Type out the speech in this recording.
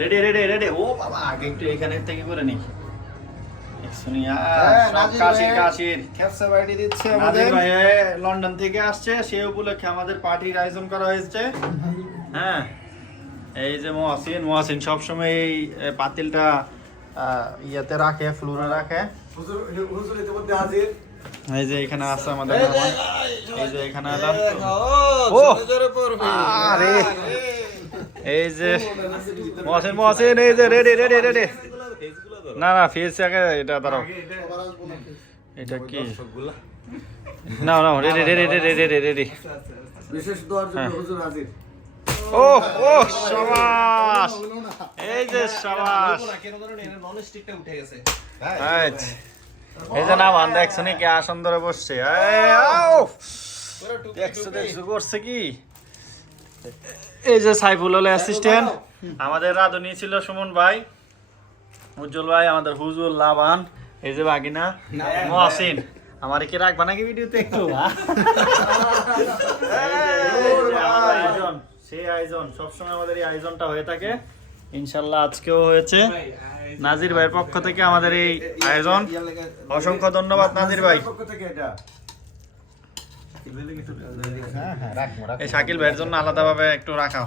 Ready ready ready. ও বাবা আগে একটু এখানে থেকে করে নি। শুনিয়া সব কাশির ক্যাপসা পার্টি দিচ্ছে নাজির আমাদের ভাই লন্ডন থেকে আসছে, সেই উপলক্ষে আমাদের পার্টির আয়োজন করা হয়েছে। হ্যাঁ, এই যে মহসিন সবসময় এই পাতিলটা ইয়াতে রাখে, ফ্লোরে রাখে। হুজুর ইতিমধ্যে হাজির। এই যে এখানে আছে আমাদের মেহমান। এই যে এখানে এলাম। ও ও জোরে পড়বে। আরে এই যে মহসিন এই যে রেডি রেডি রেডি। না না ফেস আগে এটা দাঁড়াও, এটা কি না না ready ready ready ready ready. বিশেষ দোয়ার জন্য হুজুর হাজির। ও ও শাবাশ, এই যে শাবাশ। এই যে না মান দেখছো নি কে আসন ধরে বসছে। দেখছো করছে কি। এই যে সাইফুল হলো অ্যাসিস্ট্যান্ট, আমাদের রাধুনী ছিল সুমন ভাই, উজ্জ্বল ভাই, আমাদের হুজুর লাবান, এই যে বাগিনা মহসিন। আমার কি রাখবা নাকি ভিডিওতে একটু? সেই আয়োজন সবসময় আমাদের এই আয়োজনটা হয়ে থাকে, ইনশাল্লাহ আজকেও হয়েছে। নাজির ভাইয়ের পক্ষ থেকে আমাদের এই আয়োজন, অসংখ্য ধন্যবাদ নাজির ভাই। এই শাকিল ভাইয়ের জন্য আলাদাভাবে একটু রাখা।